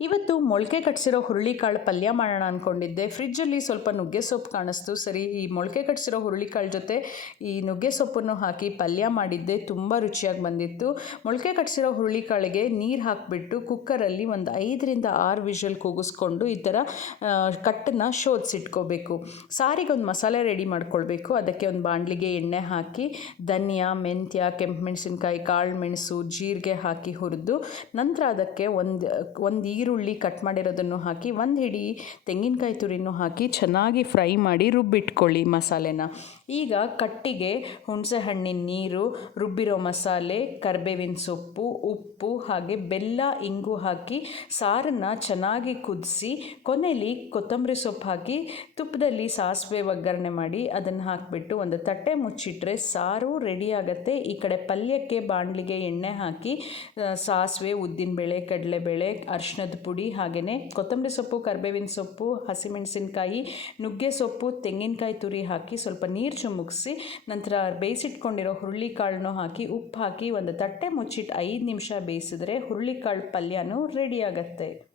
ಇವತ್ತು ಮೊಳಕೆ ಕಟ್ಸಿರೋ ಹುರುಳಿಕಾಳು ಪಲ್ಯ ಮಾಡೋಣ ಅಂದ್ಕೊಂಡಿದ್ದೆ ಫ್ರಿಜ್ಜಲ್ಲಿ ಸ್ವಲ್ಪ ನುಗ್ಗೆ ಸೊಪ್ಪು ಕಾಣಿಸ್ತು. ಸರಿ, ಈ ಮೊಳಕೆ ಕಟ್ಸಿರೋ ಹುರುಳಿಕಾಳು ಜೊತೆ ಈ ನುಗ್ಗೆ ಸೊಪ್ಪನ್ನು ಹಾಕಿ ಪಲ್ಯ ಮಾಡಿದ್ದೆ. ತುಂಬ ರುಚಿಯಾಗಿ ಬಂದಿತ್ತು. ಮೊಳಕೆ ಕಟ್ಸಿರೋ ಹುರುಳಿಕಾಳಿಗೆ ನೀರು ಹಾಕಿಬಿಟ್ಟು ಕುಕ್ಕರಲ್ಲಿ ಒಂದು ಐದರಿಂದ ಆರು ವಿಷಲ್ ಕೂಗಿಸ್ಕೊಂಡು ಈ ಥರ ಕಟ್ಟನ್ನು ಶೋಧಿಸಿಟ್ಕೋಬೇಕು ಸಾರಿಗೆ ಒಂದು ಮಸಾಲೆ ರೆಡಿ ಮಾಡ್ಕೊಳ್ಬೇಕು. ಅದಕ್ಕೆ ಒಂದು ಬಾಣಲಿಗೆ ಎಣ್ಣೆ ಹಾಕಿ, ಧನಿಯಾ, ಮೆಂತ್ಯ, ಕೆಂಪು ಮೆಣಸಿನ್ಕಾಯಿ, ಕಾಳು ಮೆಣಸು, ಜೀರಿಗೆ ಹಾಕಿ ಹುರಿದು ನಂತರ ಅದಕ್ಕೆ ಒಂದು ಒಂದು ಈರುಳ್ಳಿ ಕಟ್ ಮಾಡಿರೋದನ್ನು ಹಾಕಿ, ಒಂದು ಹಿಡಿ ತೆಂಗಿನಕಾಯಿ ತುರಿನೂ ಹಾಕಿ ಚೆನ್ನಾಗಿ ಫ್ರೈ ಮಾಡಿ ರುಬ್ಬಿಟ್ಕೊಳ್ಳಿ ಮಸಾಲೆನ. ಈಗ ಕಟ್ಟಿಗೆ, ಹುಣಸೆ ಹಣ್ಣಿನ ನೀರು, ರುಬ್ಬಿರೋ ಮಸಾಲೆ, ಕರ್ಬೇವಿನ ಸೊಪ್ಪು, ಉಪ್ಪು ಹಾಗೆ ಬೆಲ್ಲ, ಇಂಗು ಹಾಕಿ ಸಾರನ್ನು ಚೆನ್ನಾಗಿ ಕುದಿಸಿ ಕೊನೆಯಲ್ಲಿ ಕೊತ್ತಂಬರಿ ಸೊಪ್ಪು ಹಾಕಿ ತುಪ್ಪದಲ್ಲಿ ಸಾಸಿವೆ ಒಗ್ಗರಣೆ ಮಾಡಿ ಅದನ್ನು ಹಾಕಿಬಿಟ್ಟು ಒಂದು ತಟ್ಟೆ ಮುಚ್ಚಿಟ್ರೆ ಸಾರು ರೆಡಿ ಆಗುತ್ತೆ. ಈ ಕಡೆ ಪಲ್ಯಕ್ಕೆ, ಬಾಣಲಿಗೆ ಎಣ್ಣೆ ಹಾಕಿ ಸಾಸಿವೆ, ಉದ್ದಿನಬೇಳೆ, ಕಡಲೆಬೇಳೆ ಅರಿಶಿನದ ಪುಡಿ ಹಾಗೆಯೇ ಕೊತ್ತಂಬರಿ ಸೊಪ್ಪು, ಕರಿಬೇವಿನ ಸೊಪ್ಪು, ಹಸಿಮೆಣಸಿನಕಾಯಿ, ನುಗ್ಗೆ ಸೊಪ್ಪು, ತೆಂಗಿನಕಾಯಿ ತುರಿ ಹಾಕಿ ಸ್ವಲ್ಪ ನೀರು ಚುಮುಕ್ಸಿ ನಂತರ ಬೇಯಿಸಿಟ್ಕೊಂಡಿರೋ ಹುರುಳಿಕಾಳನ್ನು ಹಾಕಿ ಉಪ್ಪು ಹಾಕಿ ಒಂದು ತಟ್ಟೆ ಮುಚ್ಚಿಟ್ಟು ಐದು ನಿಮಿಷ ಬೇಯಿಸಿದ್ರೆ ಹುರುಳಿಕಾಳು ಪಲ್ಯನೂ ರೆಡಿಯಾಗತ್ತೆ